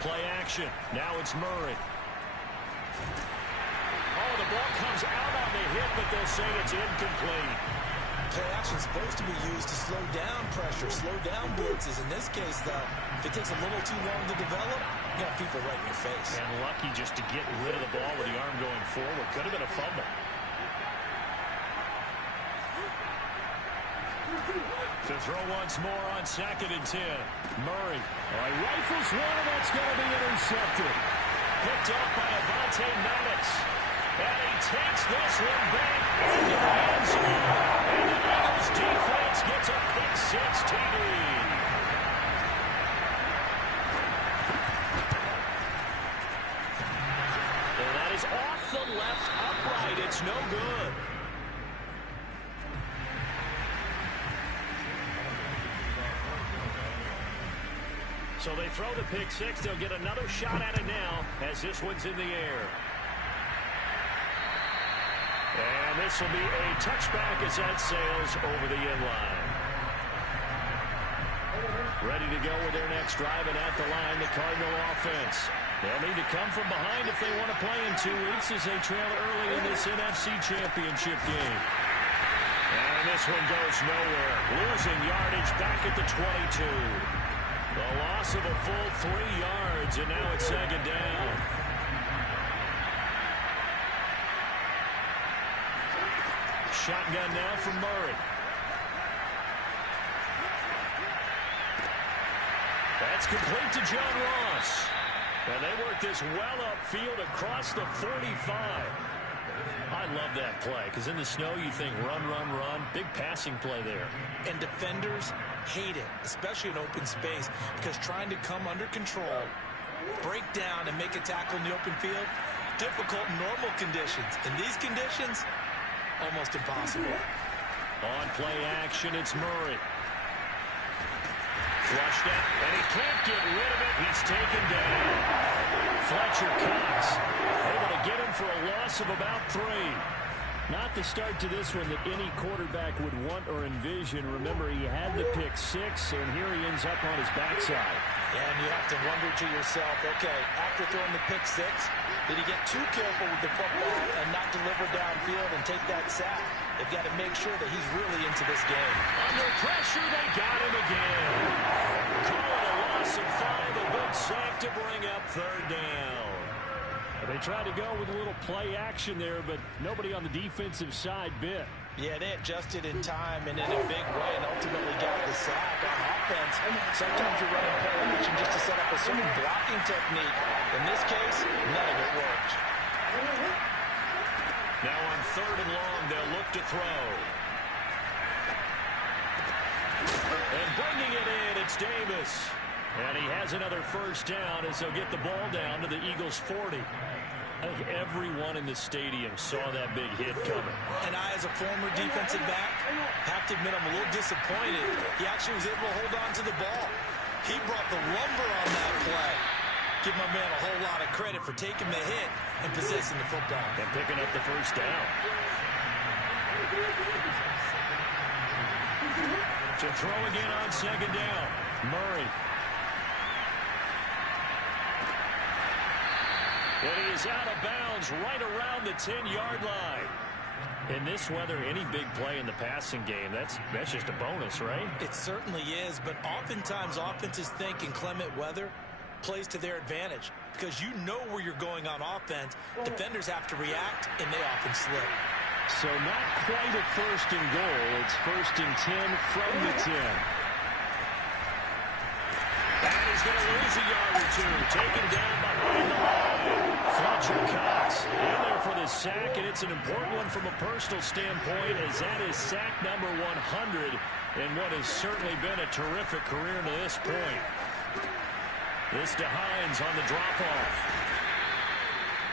Play action. Now it's Murray. Oh, the ball comes out on the hit, but they'll say it's incomplete. Play action is supposed to be used to slow down pressure, slow down blitzes. In this case, though, if it takes a little too long to develop, you got people right in your face. And lucky just to get rid of the ball with the arm going forward. Could have been a fumble. To throw once more on 2nd and 10. Murray. He rifles one, and that's going to be intercepted. Picked up by Avonte Maddox. And he takes this one back into the end zone. And the Eagles defense gets a pick-6 TD. And that is off the left upright. It's no good. So they throw the pick-6. They'll get another shot at it now as this one's in the air. And this will be a touchback as that sails over the end line. Ready to go with their next drive, and at the line, the Cardinal offense. They'll need to come from behind if they want to play in 2 weeks as they trail early in this NFC Championship game. And this one goes nowhere. Losing yardage back at the 22. The loss of a full 3 yards, and now it's 2nd down. Shotgun now from Murray. That's complete to John Ross. And they work this well upfield across the 45. I love that play because in the snow you think run, run, run. Big passing play there. And defenders hate it, especially in open space, because trying to come under control, break down, and make a tackle in the open field, difficult in normal conditions. In these conditions, almost impossible. On play action, it's Murray. Flushed out, and he can't get rid of it. He's taken down. Fletcher Cox able to get him for a loss of about 3. Not the start to this one that any quarterback would want or envision. Remember, he had the pick-6, and here he ends up on his backside. And you have to wonder to yourself, okay, after throwing the pick-6, did he get too careful with the football and not deliver downfield and take that sack? They've got to make sure that he's really into this game. Under pressure, they got him again. Call it a loss of 5, a good sack to bring up 3rd down. They tried to go with a little play action there, but nobody on the defensive side bit. Yeah, they adjusted in time and in a big way and ultimately got the sack on offense. Sometimes you're running play action just to set up a certain blocking technique. In this case, none of it worked. Now on 3rd and long, they'll look to throw. And bringing it in, it's Davis. And he has another 1st down as they'll get the ball down to the Eagles' 40. I think everyone in the stadium saw that big hit coming. And I, as a former defensive back, have to admit I'm a little disappointed. He actually was able to hold on to the ball. He brought the lumber on that play. Give my man a whole lot of credit for taking the hit and possessing the football. And picking up the 1st down. To throw again on 2nd down. Murray. And he is out of bounds right around the 10-yard line. In this weather, any big play in the passing game, that's just a bonus, right? It certainly is, but oftentimes offenses think in clement weather plays to their advantage because you know where you're going on offense. Defenders have to react, and they often slip. So not quite a 1st and goal. It's 1st and 10 from the 10. And he's going to lose a yard or 2. Taken down behind the line. Fletcher Cox in there for the sack, and it's an important one from a personal standpoint as that is sack number 100 in what has certainly been a terrific career to this point. This to Hines on the drop-off.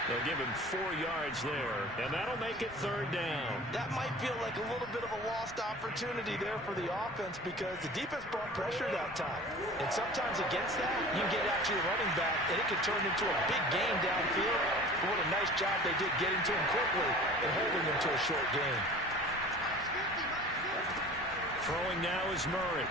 They'll give him 4 yards there, and that'll make it 3rd down. That might feel like a little bit of a lost opportunity there for the offense because the defense brought pressure that time. And sometimes against that, you can get actually a running back, and it can turn into a big gain downfield. But what a nice job they did getting to him quickly and holding him to a short gain. Throwing now is Murray.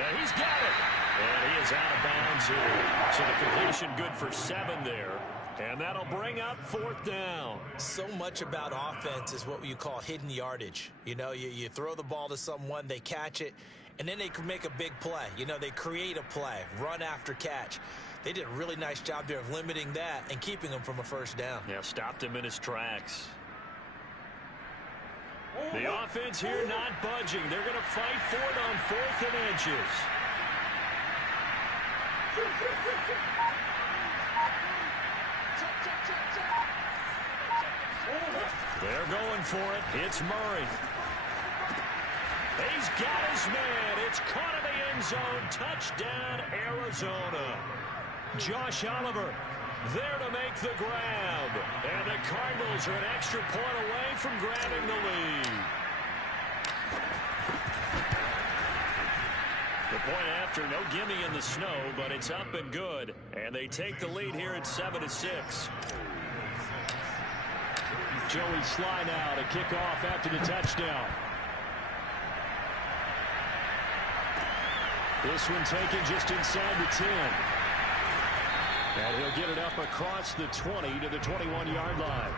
And he's got it. And he is out of bounds here. So the completion good for 7 there. And that'll bring up 4th down. So much about offense is what you call hidden yardage. You know, you throw the ball to someone, they catch it, and then they can make a big play. You know, they create a play, run after catch. They did a really nice job there of limiting that and keeping him from a first down. Yeah, stopped him in his tracks. The offense here not budging. They're going to fight for it on 4th and inches. They're going for it. It's Murray. He's got his man. It's caught in the end zone. Touchdown, Arizona. Josh Oliver there to make the grab. And the Cardinals are an extra point away from grabbing the lead. The point after, no gimme in the snow, but it's up and good. And they take the lead here at 7-6. Joey Sly now to kick off after the touchdown. This one taken just inside the 10. And he'll get it up across the 20 to the 21-yard line.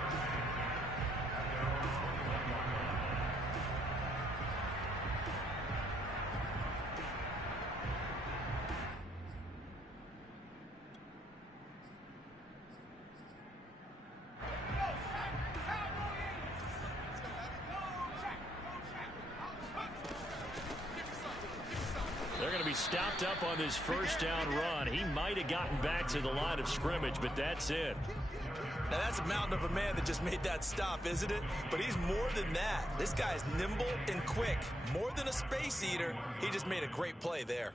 Stopped up on his first down run. He might have gotten back to the line of scrimmage, but that's it. Now that's a mountain of a man that just made that stop, isn't it? But he's more than that. This guy's nimble and quick. More than a space eater. He just made a great play there.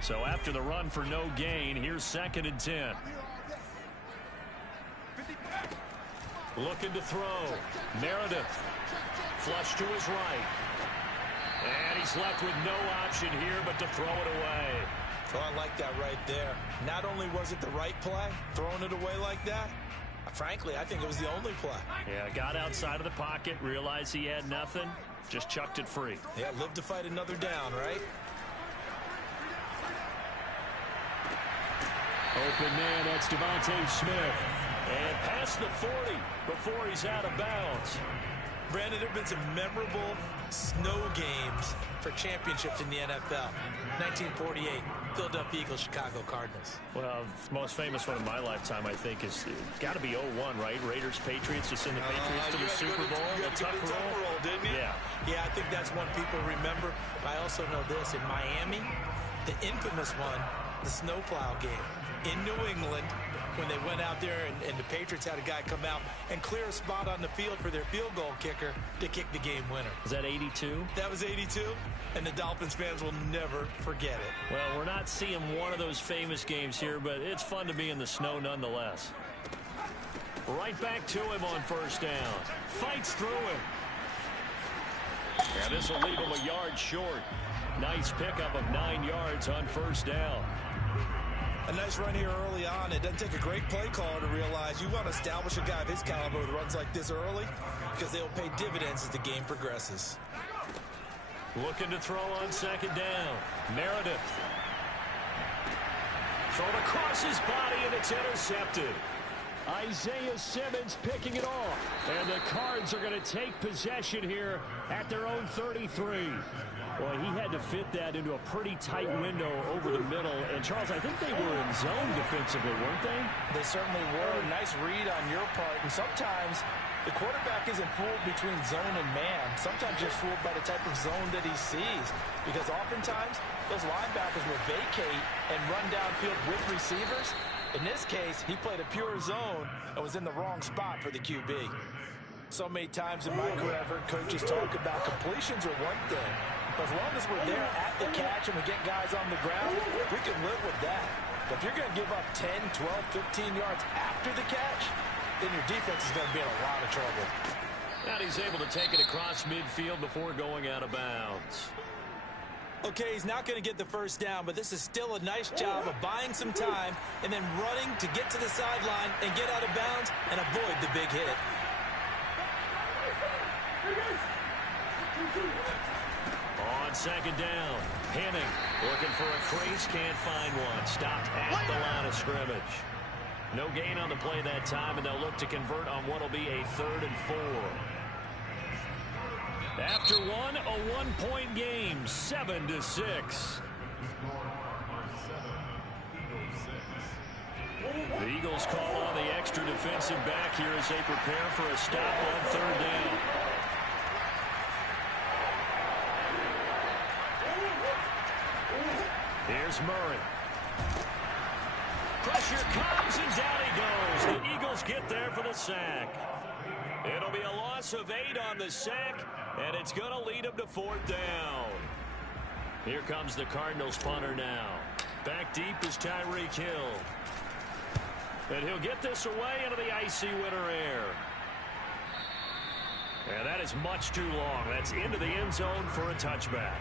So after the run for no gain, here's 2nd and 10. Looking to throw. Meredith. Flush to his right. And he's left with no option here but to throw it away. Oh, I like that right there. Not only was it the right play, throwing it away like that, frankly, I think it was the only play. Yeah, got outside of the pocket, realized he had nothing, just chucked it free. Yeah, live to fight another down, right? Open man, that's Devontae Smith. And past the 40 before he's out of bounds. Brandon, there have been some memorable snow games for championships in the NFL. 1948, Philadelphia Eagles, Chicago Cardinals. Well, the most famous one of my lifetime, I think, is got to be 01, right? Raiders, Patriots, to send the Patriots to the Super Bowl. The Tuck roll, didn't you? Yeah. Yeah, I think that's one people remember. But I also know this. In Miami, the infamous one, the snowplow game. In New England, when they went out there and the Patriots had a guy come out and clear a spot on the field for their field goal kicker to kick the game winner. Is that 82? That was 82, and the Dolphins fans will never forget it. Well, we're not seeing one of those famous games here, but it's fun to be in the snow nonetheless. Right back to him on first down. Fights through him. And this will leave him a yard short. Nice pickup of 9 yards on first down. A nice run here early on. It doesn't take a great play caller to realize you want to establish a guy of his caliber with runs like this early because they'll pay dividends as the game progresses. Looking to throw on second down. Meredith. Thrown across his body, and it's intercepted. Isaiah Simmons picking it off. And the Cards are going to take possession here at their own 33. Well, he had to fit that into a pretty tight window over the middle. And, Charles, I think they were in zone defensively, weren't they? They certainly were. Nice read on your part. And sometimes the quarterback isn't fooled between zone and man. Sometimes you're fooled by the type of zone that he sees. Because oftentimes, those linebackers will vacate and run downfield with receivers. In this case, he played a pure zone and was in the wrong spot for the QB. So many times in my career, I've heard coaches talk about completions are one thing. But as long as we're there at the catch and we get guys on the ground, we can live with that. But if you're going to give up 10, 12, 15 yards after the catch, then your defense is going to be in a lot of trouble. And he's able to take it across midfield before going out of bounds. Okay, he's not going to get the first down, but this is still a nice job of buying some time and then running to get to the sideline and get out of bounds and avoid the big hit. On second down, Henning looking for a crease, can't find one. Stopped at the line of scrimmage. No gain on the play that time, and they'll look to convert on what will be a 3rd and 4. After one, a one-point game, 7-6. The Eagles call on the extra defensive back here as they prepare for a stop on 3rd down. Here's Murray. Pressure comes, and down he goes. The Eagles get there for the sack. It'll be a loss of 8 on the sack, and it's going to lead them to 4th down. Here comes the Cardinals punter now. Back deep is Tyreek Hill. And he'll get this away into the icy winter air. And that is much too long. That's into the end zone for a touchback.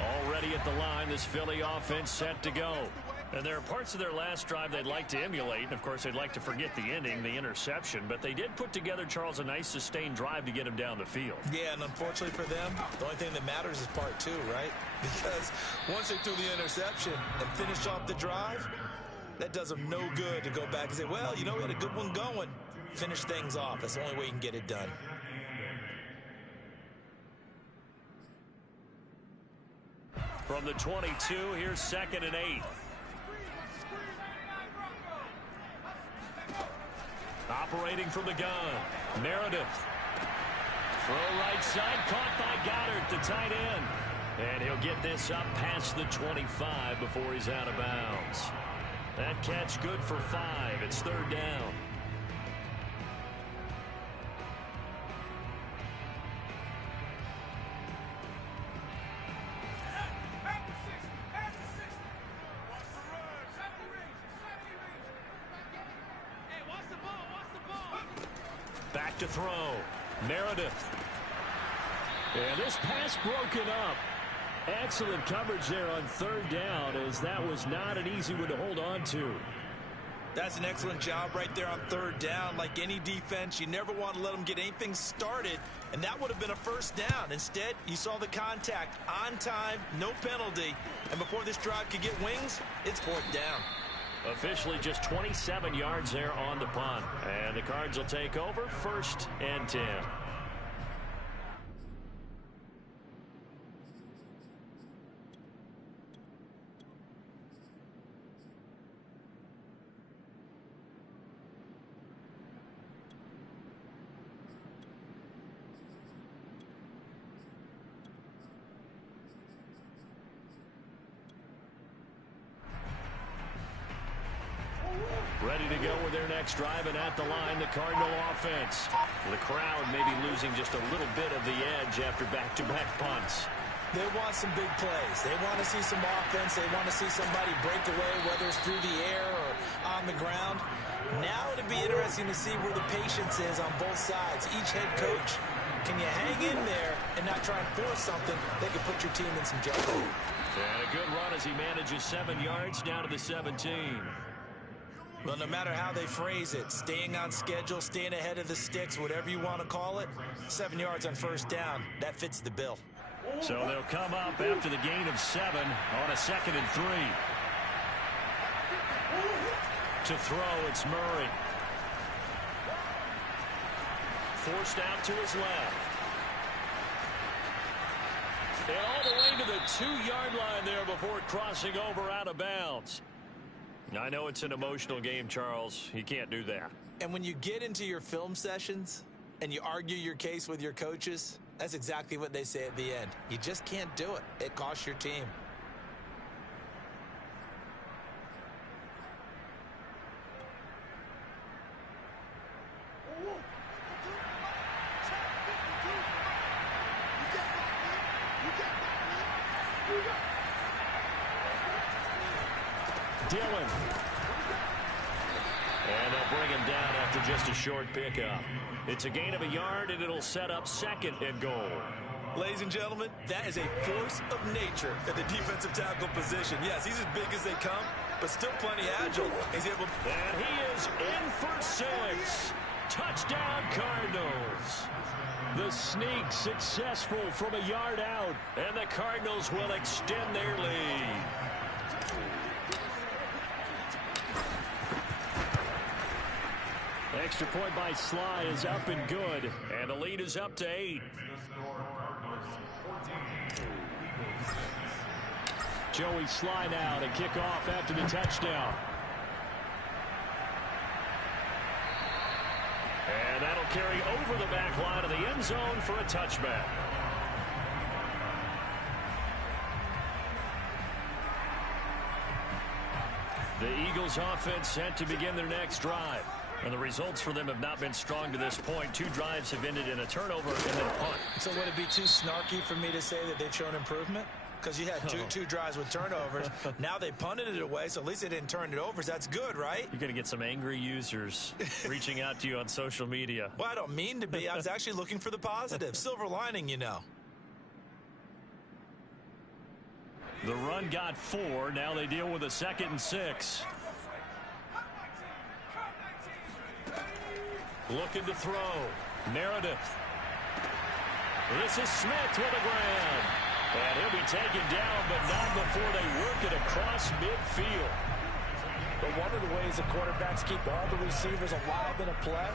Already at the line, this Philly offense set to go. And there are parts of their last drive they'd like to emulate. And, of course, they'd like to forget the ending, the interception. But they did put together, Charles, a nice sustained drive to get him down the field. Yeah, and unfortunately for them, the only thing that matters is part 2, right? Because once they threw the interception and finished off the drive, that does them no good to go back and say, well, you know, we had a good one going. Finish things off. That's the only way you can get it done. From the 22, here's 2nd and 8. Operating from the gun, Meredith. Throw right side, caught by Goddard, the tight end. And he'll get this up past the 25 before he's out of bounds. That catch good for 5. It's 3rd down. Back to throw. Meredith. And this pass broken up. Excellent coverage there on 3rd down, as that was not an easy one to hold on to. That's an excellent job right there on 3rd down. Like any defense, you never want to let them get anything started, and that would have been a 1st down. Instead, you saw the contact on time, no penalty, and before this drive could get wings, it's 4th down. Officially just 27 yards there on the punt. And the Cards will take over, 1st and 10. Ready to go with their next drive, and at the line, the Cardinal offense. The crowd maybe losing just a little bit of the edge after back-to-back punts. They want some big plays. They want to see some offense. They want to see somebody break away, whether it's through the air or on the ground. Now it'll be interesting to see where the patience is on both sides. Each head coach, can you hang in there and not try and force something that could put your team in some jeopardy? And a good run as he manages 7 yards down to the 17. Well, no matter how they phrase it, staying on schedule, staying ahead of the sticks, whatever you want to call it, 7 yards on 1st down, that fits the bill. So they'll come up after the gain of 7 on a 2nd and 3. To throw, it's Murray. Forced out to his left. And all the way to the 2-yard line there before crossing over out of bounds. I know it's an emotional game, Charles. You can't do that. And when you get into your film sessions and you argue your case with your coaches, that's exactly what they say at the end. You just can't do it. It costs your team. Dillon. And they'll bring him down after just a short pickup. It's a gain of a yard, and it'll set up 2nd and goal. Ladies and gentlemen, that is a force of nature at the defensive tackle position. Yes, he's as big as they come, but still plenty agile. He's able. And he is in for 6. Touchdown, Cardinals. The sneak successful from a yard out, and the Cardinals will extend their lead. Extra point by Sly is up and good, and the lead is up to 8. Joey Sly now to kick off after the touchdown. And that'll carry over the back line of the end zone for a touchback. The Eagles offense set to begin their next drive. And the results for them have not been strong to this point. 2 drives have ended in a turnover and then a punt. So would it be too snarky for me to say that they've shown improvement? Because you had two drives with turnovers. Now they punted it away, so at least they didn't turn it over. So that's good, right? You're going to get some angry users reaching out to you on social media. Well, I don't mean to be. I was actually looking for the positive. Silver lining, you know. The run got 4. Now they deal with a 2nd and 6. Looking to throw. Meredith. This is Smith with a grab. And he'll be taken down, but not before they work it across midfield. But one of the ways the quarterbacks keep all the receivers alive in a play,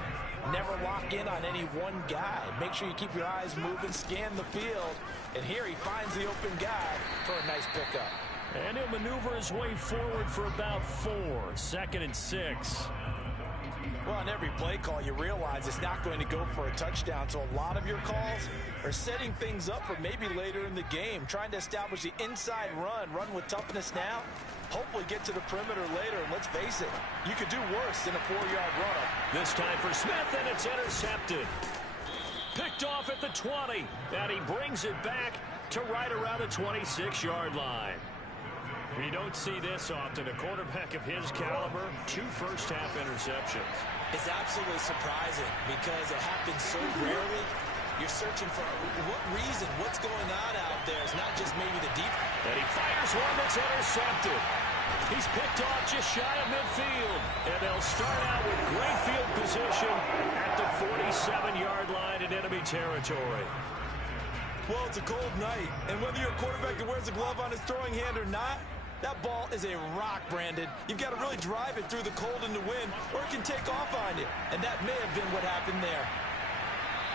never lock in on any one guy. Make sure you keep your eyes moving, scan the field. And here he finds the open guy for a nice pickup. And he'll maneuver his way forward for about 4. 2nd and 6. Well, on every play call, you realize it's not going to go for a touchdown. So a lot of your calls are setting things up for maybe later in the game, trying to establish the inside run with toughness now, hopefully get to the perimeter later. And let's face it, you could do worse than a 4-yard run-up. This time for Smith, and it's intercepted. Picked off at the 20, and he brings it back to right around the 26-yard line. You don't see this often. A quarterback of his caliber, 2 first-half interceptions. It's absolutely surprising because it happens so rarely. You're searching for what reason, what's going on out there. It's not just maybe the deep. And he fires one that's intercepted. He's picked off just shy of midfield. And they'll start out with great field position at the 47-yard line in enemy territory. Well, it's a cold night. And whether you're a quarterback that wears a glove on his throwing hand or not, that ball is a rock, Brandon. You've got to really drive it through the cold and the wind, or it can take off on you. And that may have been what happened there.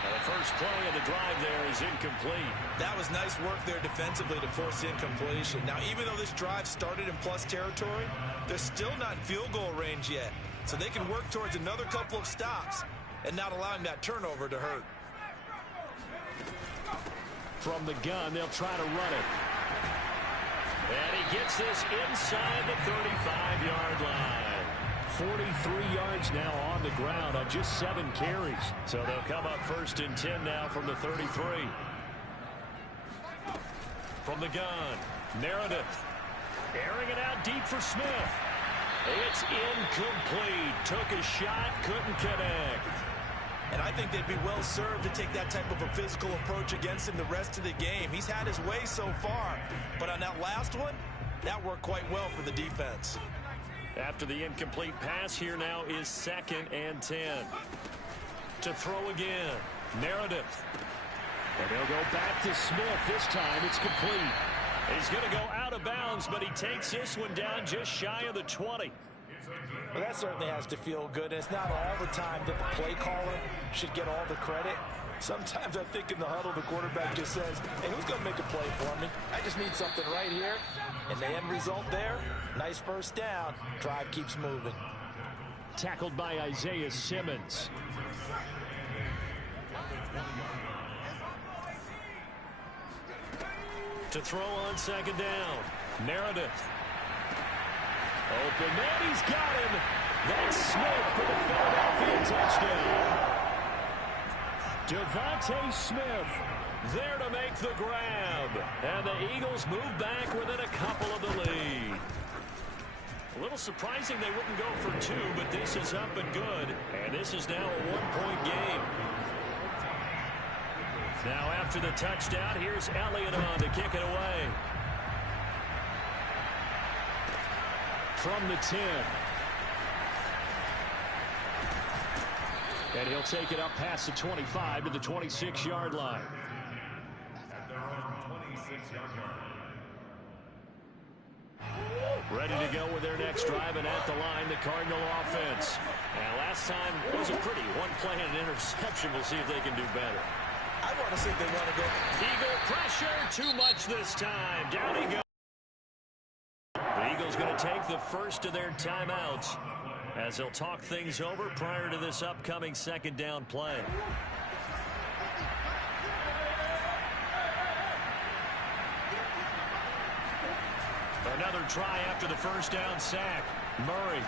And the first play of the drive there is incomplete. That was nice work there defensively to force incompletion. Now, even though this drive started in plus territory, they're still not in field goal range yet. So they can work towards another couple of stops and not allowing that turnover to hurt. From the gun, they'll try to run it. And he gets this inside the 35-yard line. 43 yards now on the ground on just 7 carries. So they'll come up 1st and 10 now from the 33. From the gun, Meredith. Airing it out deep for Smith. It's incomplete. Took a shot, couldn't connect. And I think they'd be well served to take that type of a physical approach against him the rest of the game. He's had his way so far, but on that last one, that worked quite well for the defense. After the incomplete pass, here now is 2nd and 10. To throw again, Meredith. And he'll go back to Smith. This time it's complete. He's going to go out of bounds, but he takes this one down just shy of the 20. Well, that certainly has to feel good. And it's not all the time that the play caller should get all the credit. Sometimes I think in the huddle, the quarterback just says, hey, who's going to make a play for me? I just need something right here. And the end result there, nice first down. Drive keeps moving. Tackled by Isaiah Simmons. To throw on 2nd down, Meredith. Open man, he's got him. That's Smith for the Philadelphia touchdown. Devontae Smith there to make the grab. And the Eagles move back within a couple of the lead. A little surprising they wouldn't go for 2, but this is up and good. And this is now a 1-point game. Now after the touchdown, here's Elliott on to kick it away. From the 10. And he'll take it up past the 25 to the 26-yard line. At their own 26-yard line. Ready to go with their next drive, and at the line, the Cardinal offense. And last time was a pretty one play and an interception. We'll see if they can do better. I want to see if they want to go. Eagle pressure, too much this time. Down he goes. The Eagles going to take the first of their timeouts as they'll talk things over prior to this upcoming second down play. Another try after the first down sack. Murray.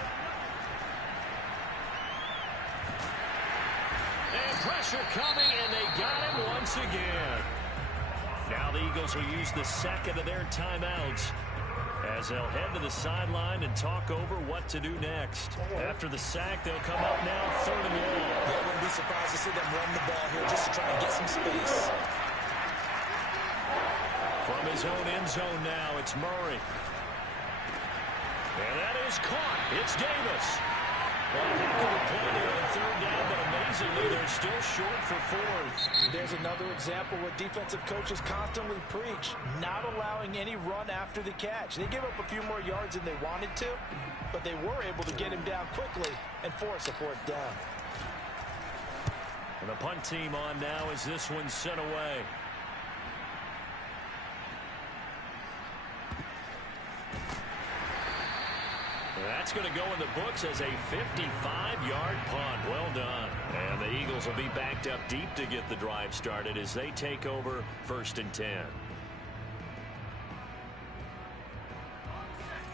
And pressure coming, and they got him once again. Now the Eagles will use the second of their timeouts as they'll head to the sideline and talk over what to do next. After the sack, they'll come up now 3rd and long. Yeah, I wouldn't be surprised to see them run the ball here just to try and get some space. From his own end zone now, it's Murray. And that is caught. It's Davis. Well, heck of a play there on 3rd down, but amazingly, they're still short for 4th. There's another example where defensive coaches constantly preach, not allowing any run after the catch. They gave up a few more yards than they wanted to, but they were able to get him down quickly and force a 4th down. And the punt team on now as this one's sent away. That's going to go in the books as a 55-yard punt. Well done. And the Eagles will be backed up deep to get the drive started as they take over 1st and 10.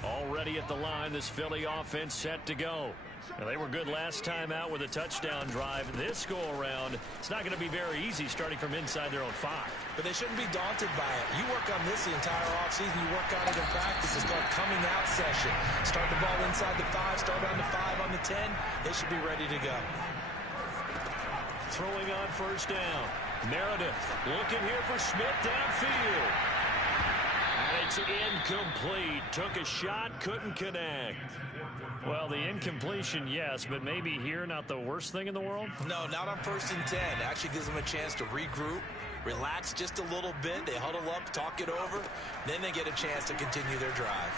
Already at the line, this Philly offense set to go. Now, they were good last time out with a touchdown drive. This go-around, it's not going to be very easy starting from inside their own 5. But they shouldn't be daunted by it. You work on this the entire offseason. You work on it in practice. It's called coming out session. Start the ball inside the 5, start on the 5, on the 10. They should be ready to go. Throwing on 1st down. Meredith looking here for Smith downfield. And it's incomplete. Took a shot, couldn't connect. Well, the incompletion, yes, but maybe here not the worst thing in the world? No, not on 1st and 10. It actually gives them a chance to regroup, relax just a little bit. They huddle up, talk it over. Then they get a chance to continue their drive.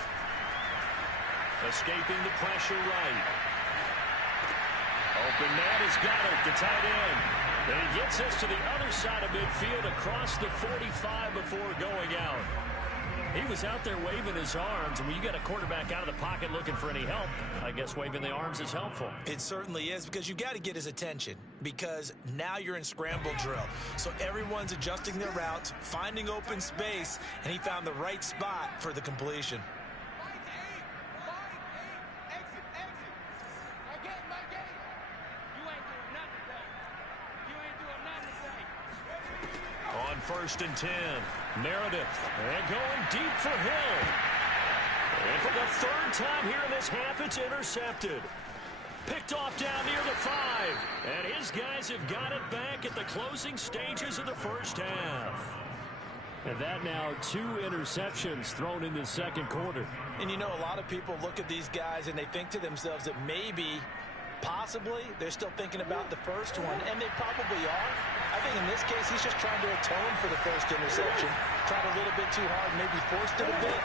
Escaping the pressure right. Open man has got it, the tight end. And he gets us to the other side of midfield across the 45 before going out. He was out there waving his arms, and when you get a quarterback out of the pocket looking for any help, I guess waving the arms is helpful. It certainly is, because you got to get his attention, because now you're in scramble drill. So everyone's adjusting their routes, finding open space, and he found the right spot for the completion. On 1st and 10, Meredith, and going deep for Hill. And for the 3rd time here in this half, it's intercepted. Picked off down near the 5. And his guys have got it back at the closing stages of the first half. And that now 2 interceptions thrown in the 2nd quarter. And you know, a lot of people look at these guys and they think to themselves that maybe, possibly, they're still thinking about the first one, and they probably are. I think in this case, he's just trying to atone for the first interception. Tried a little bit too hard, maybe forced it a bit,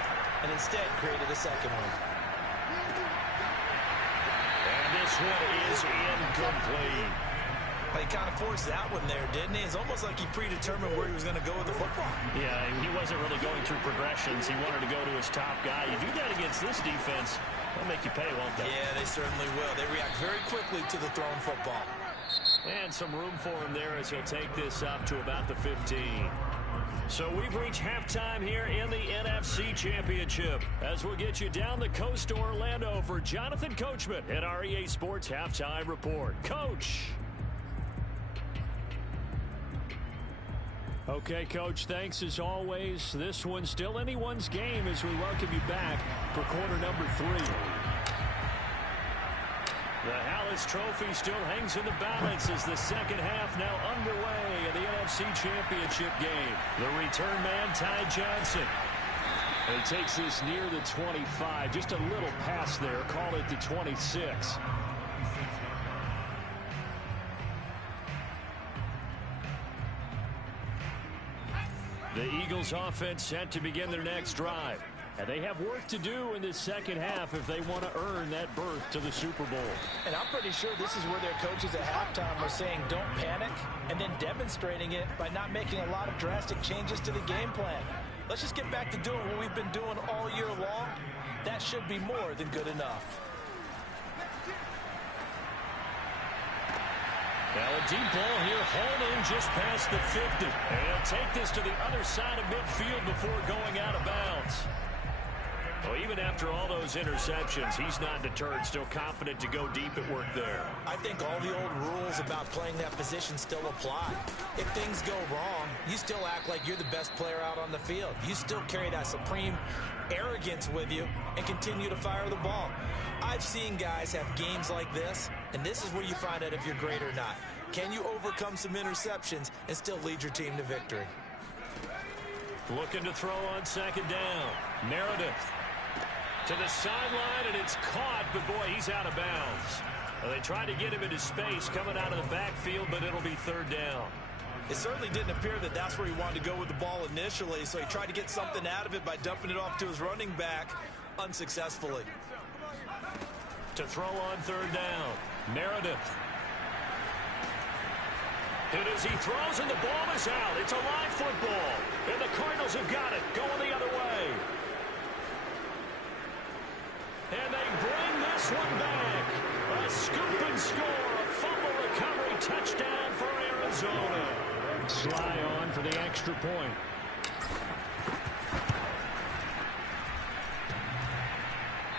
and instead created a 2nd one. And this one is incomplete. He kind of forced that one there, didn't he? It's almost like he predetermined where he was going to go with the football. Yeah, he wasn't really going through progressions. He wanted to go to his top guy. You do that against this defense, they'll make you pay, won't they? Yeah, they certainly will. They react very quickly to the thrown football. And some room for him there as he'll take this up to about the 15. So we've reached halftime here in the NFC Championship as we'll get you down the coast to Orlando for Jonathan Coachman at our EA Sports Halftime Report. Coach! Okay, Coach, thanks as always. This one's still anyone's game as we welcome you back for quarter number 3. The Hallis Trophy still hangs in the balance as the second half now underway in the NFC Championship game. The return man, Ty Johnson. And he takes this near the 25. Just a little pass there. Call it the 26. The Eagles offense set to begin their next drive. And they have work to do in this second half if they want to earn that berth to the Super Bowl. And I'm pretty sure this is where their coaches at halftime were saying don't panic, and then demonstrating it by not making a lot of drastic changes to the game plan. Let's just get back to doing what we've been doing all year long. That should be more than good enough. Now a deep ball here, hauled in just past the 50. And he'll take this to the other side of midfield before going out of bounds. Well, even after all those interceptions, he's not deterred, still confident to go deep at work there. I think all the old rules about playing that position still apply. If things go wrong, you still act like you're the best player out on the field. You still carry that supreme arrogance with you and continue to fire the ball. I've seen guys have games like this, and this is where you find out if you're great or not. Can you overcome some interceptions and still lead your team to victory? Looking to throw on second down. Meredith to the sideline, and it's caught, but boy, he's out of bounds. Well, they tried to get him into space coming out of the backfield, but it'll be third down. It certainly didn't appear that that's where he wanted to go with the ball initially, so he tried to get something out of it by dumping it off to his running back unsuccessfully. To throw on third down, Meredith. And as he throws and the ball is out, it's a live football. And the Cardinals have got it, going the other way. And they bring this one back. A scoop and score, a fumble recovery touchdown for Arizona. Sly on for the extra point.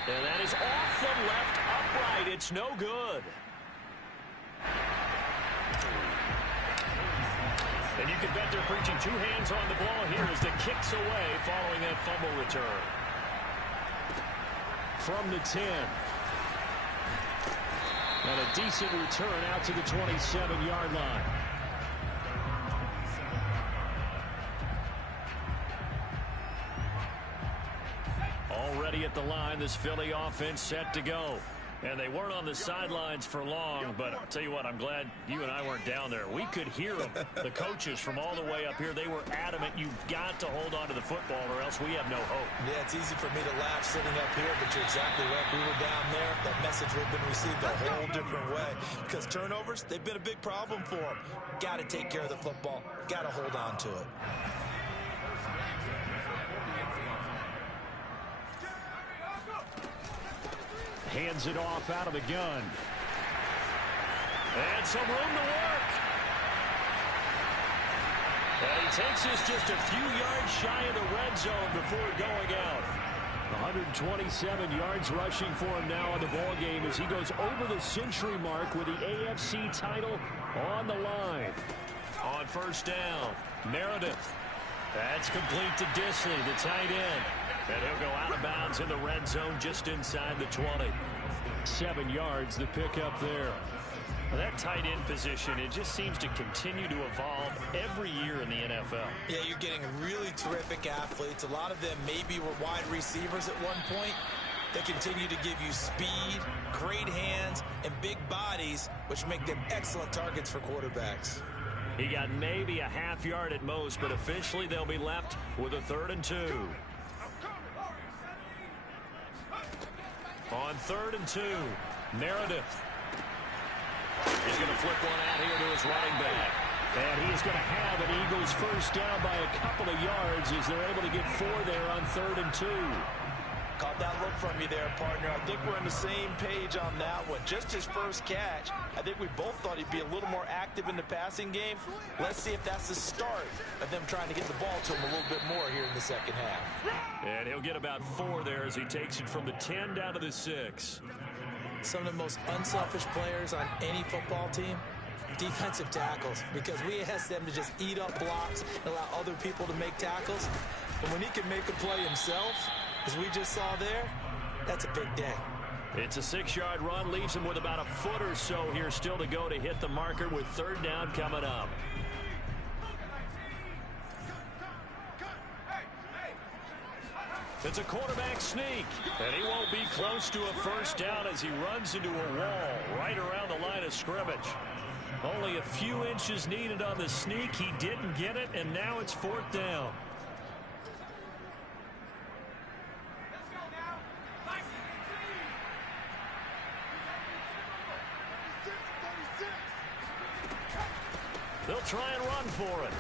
And that is off the left upright. It's no good. And you can bet they're preaching two hands on the ball here as the kick's away following that fumble return. From the 10. And a decent return out to the 27-yard line. Already at the line, this Philly offense set to go. And they weren't on the sidelines for long, but I'll tell you what, I'm glad you and I weren't down there. We could hear them, the coaches from all the way up here. They were adamant, you've got to hold on to the football or else we have no hope. Yeah, it's easy for me to laugh sitting up here, but you're exactly right. We were down there. That message would have been received a whole different way. Because turnovers, they've been a big problem for them. Got to take care of the football. Got to hold on to it. Hands it off out of the gun. And some room to work. And he takes this just a few yards shy of the red zone before going out. 127 yards rushing for him now in the ball game as he goes over the century mark with the AFC title on the line. On first down, Meredith. That's complete to Disley, the tight end. And he'll go out of bounds in the red zone just inside the 20. 7 yards, the pickup there. Well, that tight end position, it just seems to continue to evolve every year in the NFL. Yeah, you're getting really terrific athletes. A lot of them maybe were wide receivers at one point. They continue to give you speed, great hands, and big bodies, which make them excellent targets for quarterbacks. He got maybe a half yard at most, but officially they'll be left with a 3rd and 2. On 3rd and 2, Meredith. He's going to flip one out here to his running back. And he is going to have an Eagles first down by a couple of yards as they're able to get 4 there on 3rd and 2. Caught that look from you there, partner. I think we're on the same page on that one. Just his first catch. I think we both thought he'd be a little more active in the passing game. Let's see if that's the start of them trying to get the ball to him a little bit more here in the second half. And he'll get about 4 there as he takes it from the 10 down to the 6. Some of the most unselfish players on any football team, defensive tackles, because we ask them to just eat up blocks and allow other people to make tackles. And when he can make a play himself, as we just saw there, that's a big day. It's a 6-yard run, leaves him with about a foot or so here still to go to hit the marker with 3rd down coming up. It's a quarterback sneak, and he won't be close to a 1st down as he runs into a wall right around the line of scrimmage. Only a few inches needed on the sneak. He didn't get it, and now it's 4th down. They'll try and run for it.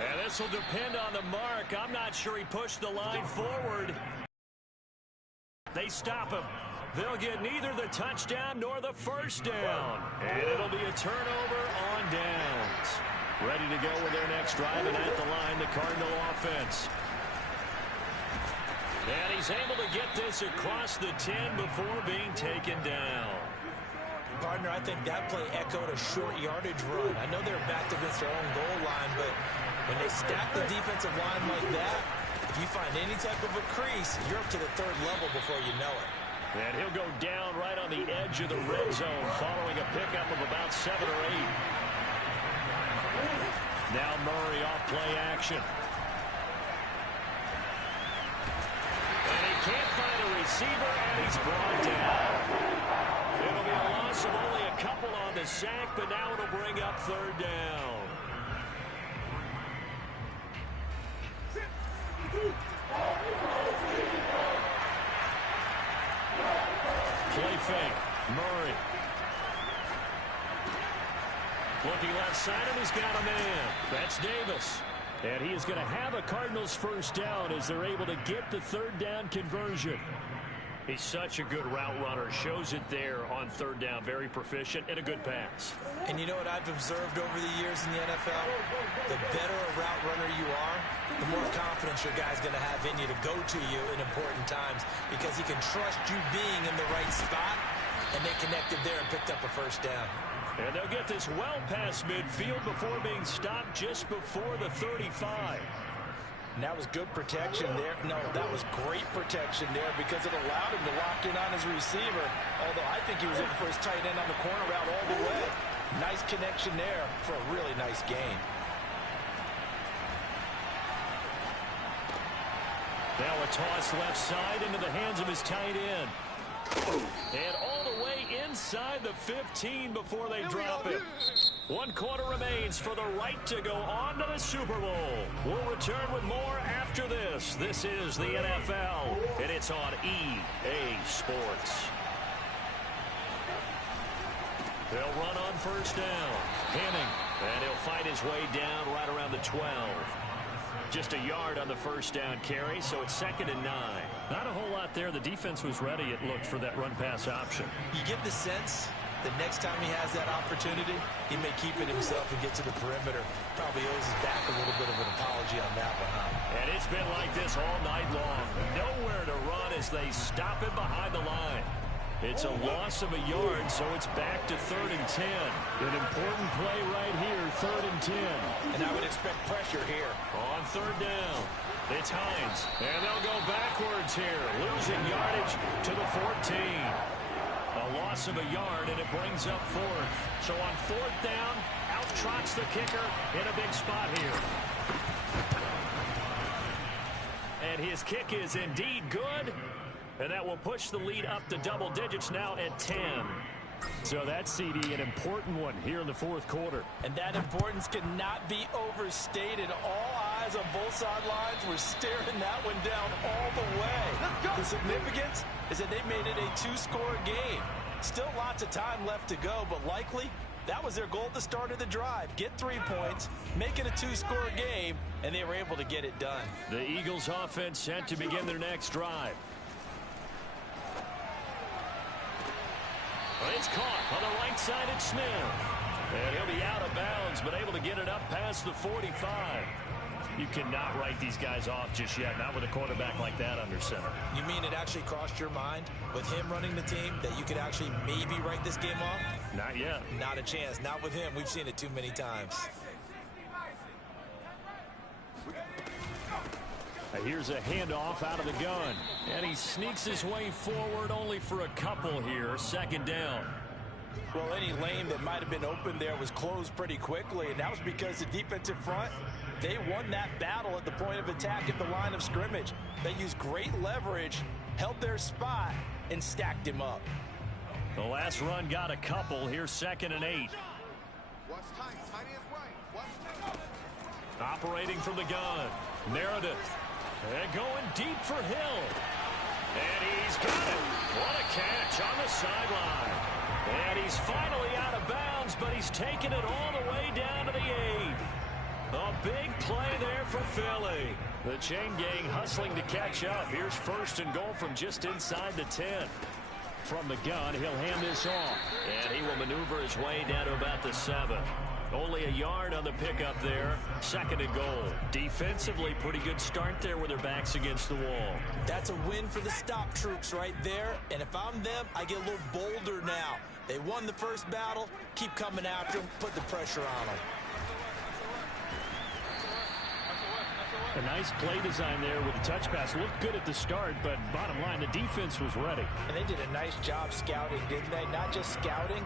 And this will depend on the mark. I'm not sure he pushed the line forward. They stop him. They'll get neither the touchdown nor the 1st down. And it'll be a turnover on downs. Ready to go with their next drive, and at the line, the Cardinal offense. And he's able to get this across the 10 before being taken down. Partner, I think that play echoed a short yardage run. I know they're backed against their own goal line, but when they stack the defensive line like that, if you find any type of a crease, you're up to the 3rd level before you know it. And he'll go down right on the edge of the red zone following a pickup of about 7 or 8. Now Murray off play action. And he can't find a receiver, and he's brought down. It'll be a loss of only a couple on the sack, but now it'll bring up 3rd down. Play fake. Murray. Looking left side, and he's got a man. That's Davis. And he is going to have a Cardinals 1st down as they're able to get the 3rd down conversion. He's such a good route runner. Shows it there on 3rd down. Very proficient and a good pass. And you know what I've observed over the years in the NFL? The better a route runner you are, the more confidence your guy's going to have in you to go to you in important times because he can trust you being in the right spot, and they connected there and picked up a 1st down. And they'll get this well past midfield before being stopped just before the 35. And that was good protection there. No, that was great protection there because it allowed him to lock in on his receiver. Although I think he was looking for his tight end on the corner route all the way. Nice connection there for a really nice gain. Now a toss left side into the hands of his tight end. And all the way inside the 15 before they drop it. 1 quarter remains for the right to go on to the Super Bowl. We'll return with more after this. This is the NFL, and it's on EA Sports. They'll run on 1st down. Henning, and he'll fight his way down right around the 12. Just a yard on the 1st down carry, so it's 2nd and 9. Not a whole lot there. The defense was ready, it looked, for that run-pass option. You get the sense the next time he has that opportunity, he may keep it himself and get to the perimeter. Probably owes his back a little bit of an apology on that one, huh? And it's been like this all night long. Nowhere to run as they stop him behind the line. It's a loss of a yard, so it's back to 3rd and 10. An important play right here, 3rd and 10. And I would expect pressure here. On 3rd down, it's Hines. And they'll go backwards here, losing yardage to the 14. A loss of a yard, and it brings up 4th. So on 4th down, out trots the kicker in a big spot here. And his kick is indeed good. And that will push the lead up to double digits now at 10. So that, CD, an important one here in the 4th quarter. And that importance cannot be overstated. All eyes on both sidelines were staring that one down all the way. The significance is that they made it a 2-score game. Still lots of time left to go, but likely that was their goal at the start of the drive. Get 3 points, make it a 2-score game, and they were able to get it done. The Eagles offense set to begin their next drive. It's caught on the right side at Smith. And he'll be out of bounds, but able to get it up past the 45. You cannot write these guys off just yet, not with a quarterback like that under center. You mean it actually crossed your mind with him running the team that you could actually maybe write this game off? Not yet. Not a chance. Not with him. We've seen it too many times. A Here's a handoff out of the gun. And he sneaks his way forward only for a couple here. Second down. Well, any lane that might have been open there was closed pretty quickly, and that was because the defensive front, they won that battle at the point of attack at the line of scrimmage. They used great leverage, held their spot, and stacked him up. The last run got a couple. Here's 2nd and 8. Operating from the gun. Meredith. And going deep for Hill. And he's got it. What a catch on the sideline. And he's finally out of bounds, but he's taken it all the way down to the 8. A big play there for Philly. The chain gang hustling to catch up. Here's 1st and goal from just inside the 10. From the gun, he'll hand this off. And he will maneuver his way down to about the 7. Only a yard on the pickup there. 2nd and goal. Defensively, pretty good start there with their backs against the wall. That's a win for the stop troops right there. And if I'm them, I get a little bolder now. They won the first battle. Keep coming after them. Put the pressure on them. A nice play design there with the touch pass. Looked good at the start, but bottom line, the defense was ready. And they did a nice job scouting, didn't they? Not just scouting,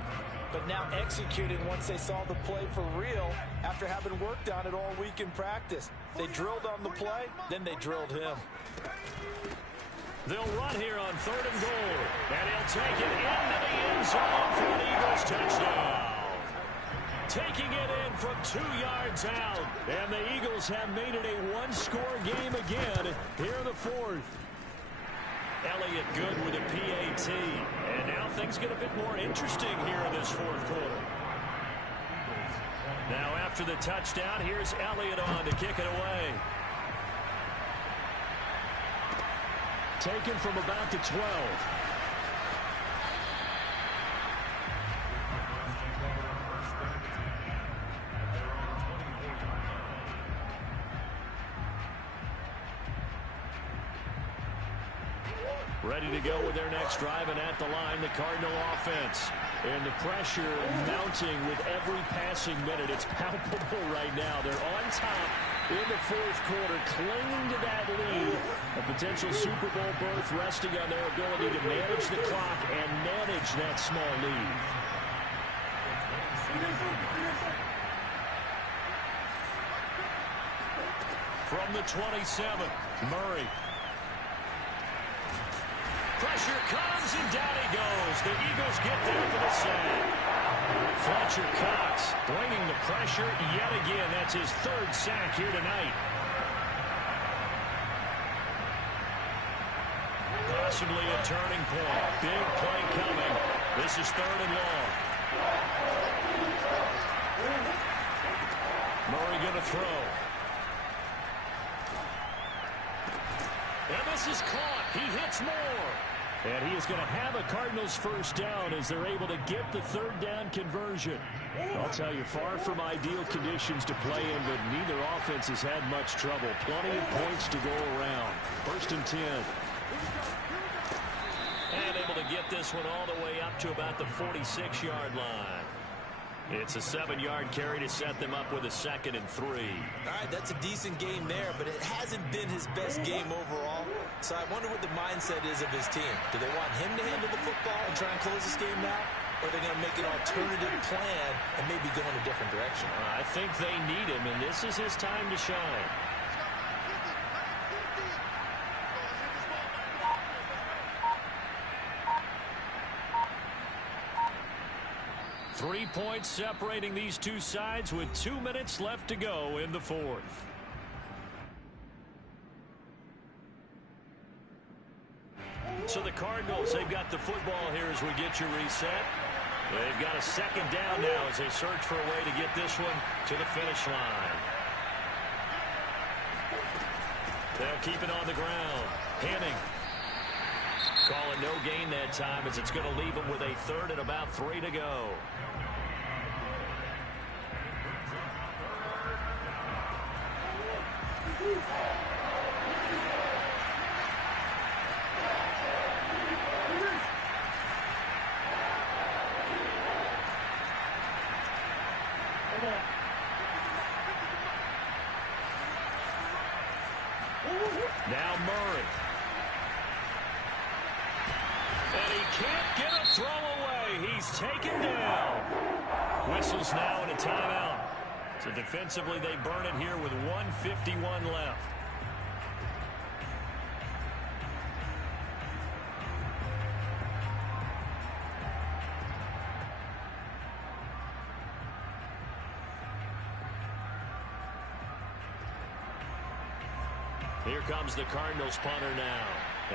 but now executing once they saw the play for real after having worked on it all week in practice. They drilled on the play, then they drilled him. They'll run here on 3rd and goal. And he'll take it into the end zone for an Eagles touchdown. Taking it in from 2 yards out. And the Eagles have made it a one-score game again here in the 4th. Elliott good with a PAT. And now things get a bit more interesting here in this 4th quarter. Now after the touchdown, here's Elliott on to kick it away. Taken from about the 12. Ready to go with their next drive, and at the line, the Cardinal offense. And the pressure mounting with every passing minute. It's palpable right now. They're on top in the 4th quarter, clinging to that lead. A potential Super Bowl berth resting on their ability to manage the clock and manage that small lead. From the 27, Murray. Pressure comes, and down he goes. The Eagles get there for the sack. Fletcher Cox bringing the pressure yet again. That's his 3rd sack here tonight. Possibly a turning point. Big play coming. This is 3rd and long. Murray going to throw. And this is caught. He hits Moore. And he is going to have a Cardinals 1st down as they're able to get the 3rd down conversion. I'll tell you, far from ideal conditions to play in, but neither offense has had much trouble. Plenty of points to go around. 1st and 10. And able to get this one all the way up to about the 46-yard line. It's a 7-yard carry to set them up with a 2nd and 3. All right, that's a decent game there, but it hasn't been his best game overall. So I wonder what the mindset is of his team. Do they want him to handle the football and try and close this game out? Or are they going to make an alternative plan and maybe go in a different direction? I think they need him, and this is his time to shine. Three points separating these two sides with 2 minutes left to go in the 4th. So the Cardinals, they've got the football here as we get you reset. They've got a 2nd down now as they search for a way to get this one to the finish line. They'll keep it on the ground. Henning. Calling no gain that time as it's going to leave them with a 3rd and about 3 to go. can't get a throw away. He's taken down. Whistles now and a timeout. So defensively, they burn it here with 1:51 left. Here comes the Cardinals punter now,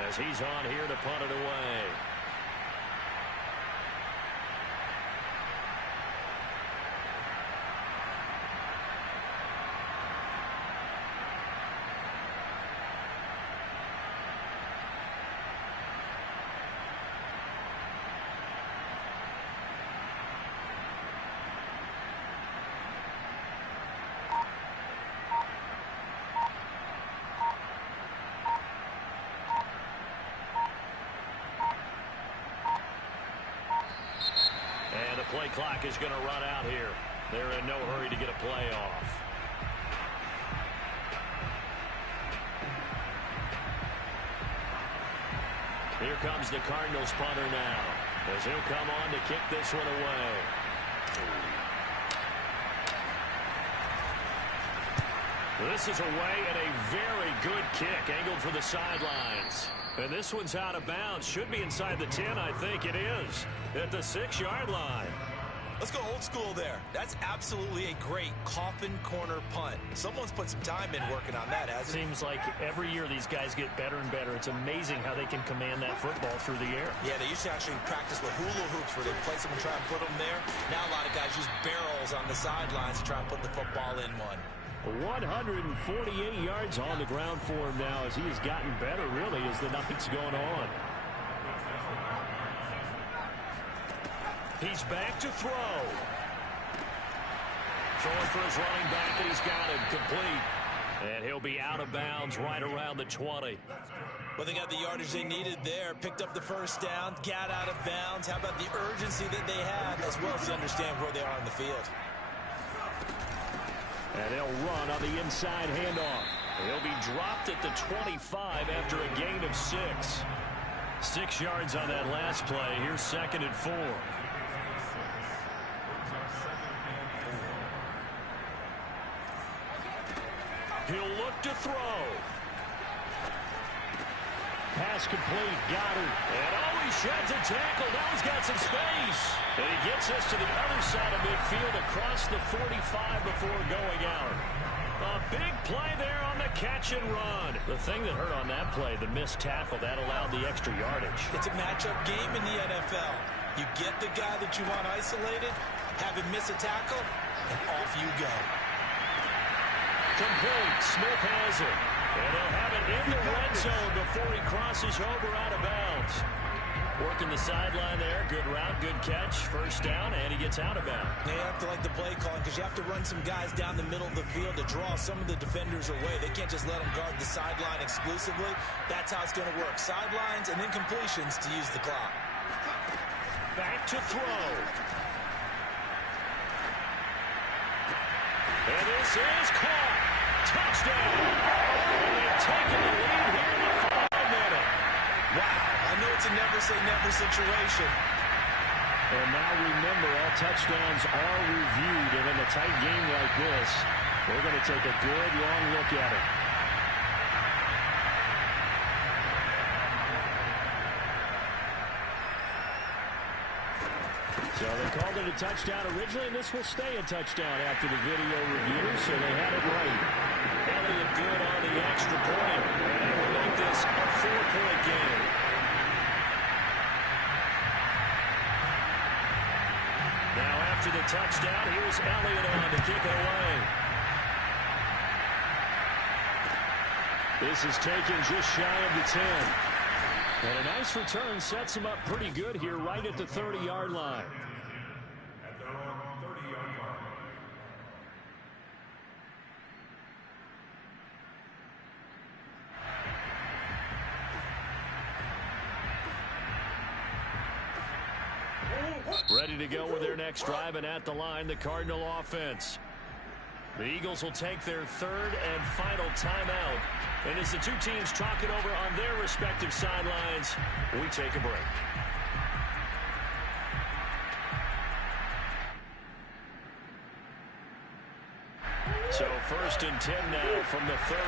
as he's on here to punt it away. And the play clock is going to run out here. They're in no hurry to get a play off. Here comes the Cardinals punter now, as he'll come on to kick this one away. This is away and a very good kick, angled for the sidelines. And this one's out of bounds. Should be inside the 10, I think it is, at the 6-yard line. Let's go old school there. That's absolutely a great coffin corner punt. Someone's put some time in working on that, hasn't it? Seems like every year these guys get better and better. It's amazing how they can command that football through the air. Yeah, they used to actually practice with hula hoops where they play someone try and put them there. Now a lot of guys use barrels on the sidelines to try and put the football in one. 148 yards on the ground for him now, as he has gotten better, really, as the night's going on. He's back to throw. Throwing for his running back, and he's got him complete. And he'll be out of bounds right around the 20. Well, they got the yardage they needed there. Picked up the first down, got out of bounds. How about the urgency that they have, as well as to understand where they are on the field. And they'll run on the inside handoff. He'll be dropped at the 25 after a gain of 6. 6 yards on that last play. Here's 2nd and 4. He'll look to throw. Pass complete. Goddard. And he sheds a tackle. Now he's got some space. And he gets us to the other side of midfield across the 45 before going out. A big play there on the catch and run. The thing that hurt on that play, the missed tackle, that allowed the extra yardage. It's a matchup game in the NFL. You get the guy that you want isolated, have him miss a tackle, and off you go. Complete. Smith has it. And he'll have it in the red zone before he crosses over out of bounds. Working the sideline there. Good route, good catch. First down, and he gets out of bounds. They have to like the play calling because you have to run some guys down the middle of the field to draw some of the defenders away. They can't just let them guard the sideline exclusively. That's how it's going to work. Sidelines and then completions to use the clock. Back to throw. And this is caught. Touchdown. And they've taken the lead here in the final minute. Wow. I know it's a never-say-never situation. And now remember, all touchdowns are reviewed. And in a tight game like this, we're going to take a good, long look at it. So they called it a touchdown originally, and this will stay a touchdown after the video review, so they had it right. Elliott good on the extra point, and that will make this a 4-point game. Now after the touchdown, here's Elliott on to kick it away. This is taken just shy of the 10. And a nice return sets him up pretty good here right at the 30-yard line. At their own 30-yard line. Ready to go with their next drive, and at the line, the Cardinal offense. The Eagles will take their third and final timeout. And as the two teams talk it over on their respective sidelines, we take a break. 1st and 10 now from the 30.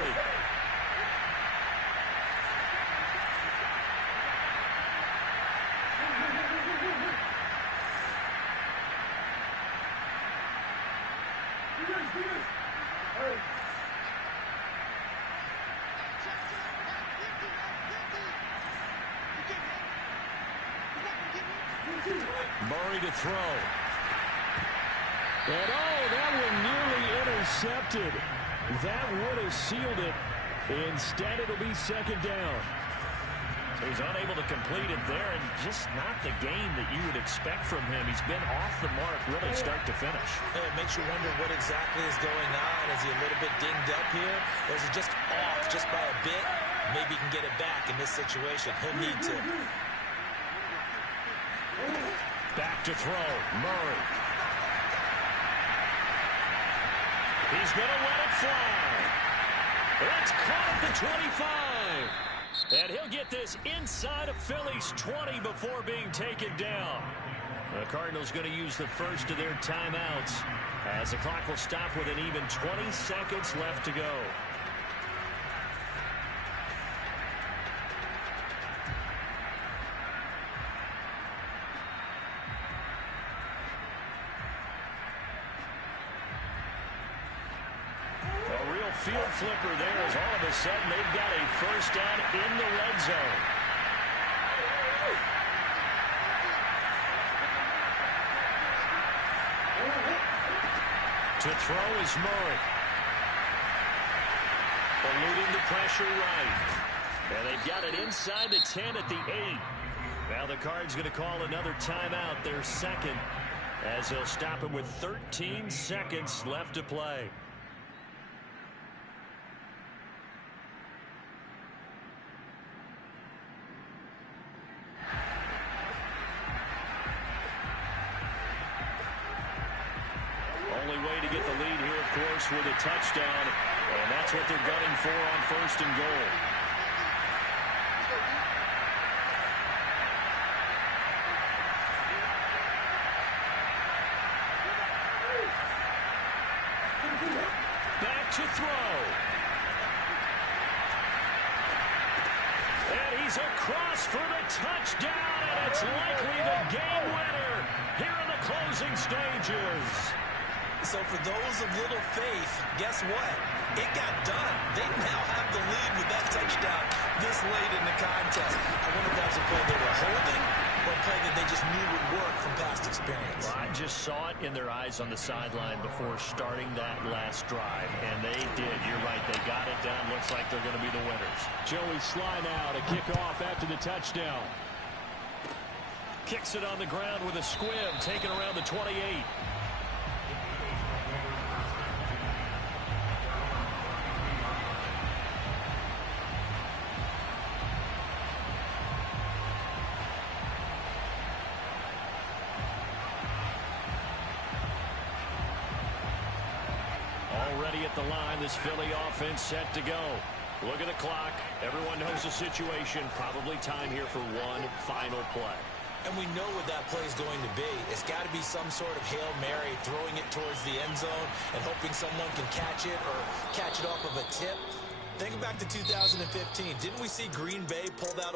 Murray to throw. And that one nearly intercepted. That would have sealed it. Instead, it'll be 2nd down. So he's unable to complete it there, and just not the game that you would expect from him. He's been off the mark really start to finish. It makes you wonder what exactly is going on. Is he a little bit dinged up here? Or is he just off just by a bit? Maybe he can get it back in this situation. He'll need to. Back to throw. Murray. He's going to let it fly. It's caught at the 25. And he'll get this inside of Philly's 20 before being taken down. The Cardinals going to use the first of their timeouts as the clock will stop with an even 20 seconds left to go. Field flipper there as all of a sudden they've got a 1st down in the red zone. To throw is Murray. Eluding the pressure right. And they've got it inside the 10 at the 8. Now the Cards going to call another timeout, their 2nd, as they'll stop it with 13 seconds left to play. Only way to get the lead here, of course, with a touchdown, and that's what they're gunning for on 1st and goal. Back to throw. And he's across for the touchdown, and it's likely the game winner here in the closing stages. So for those of little faith, guess what? It got done. They now have the lead with that touchdown this late in the contest. I wonder if that was a play they were holding or a play that they just knew would work from past experience. Well, I just saw it in their eyes on the sideline before starting that last drive, and they did. You're right. They got it done. Looks like they're going to be the winners. Joey Sly now to kick off after the touchdown. Kicks it on the ground with a squib, taken around the 28. Already at the line, this Philly offense set to go. Look at the clock. Everyone knows the situation. Probably time here for one final play. And we know what that play is going to be. It's got to be some sort of Hail Mary, throwing it towards the end zone and hoping someone can catch it or catch it off of a tip. Think back to 2015. Didn't we see Green Bay pull that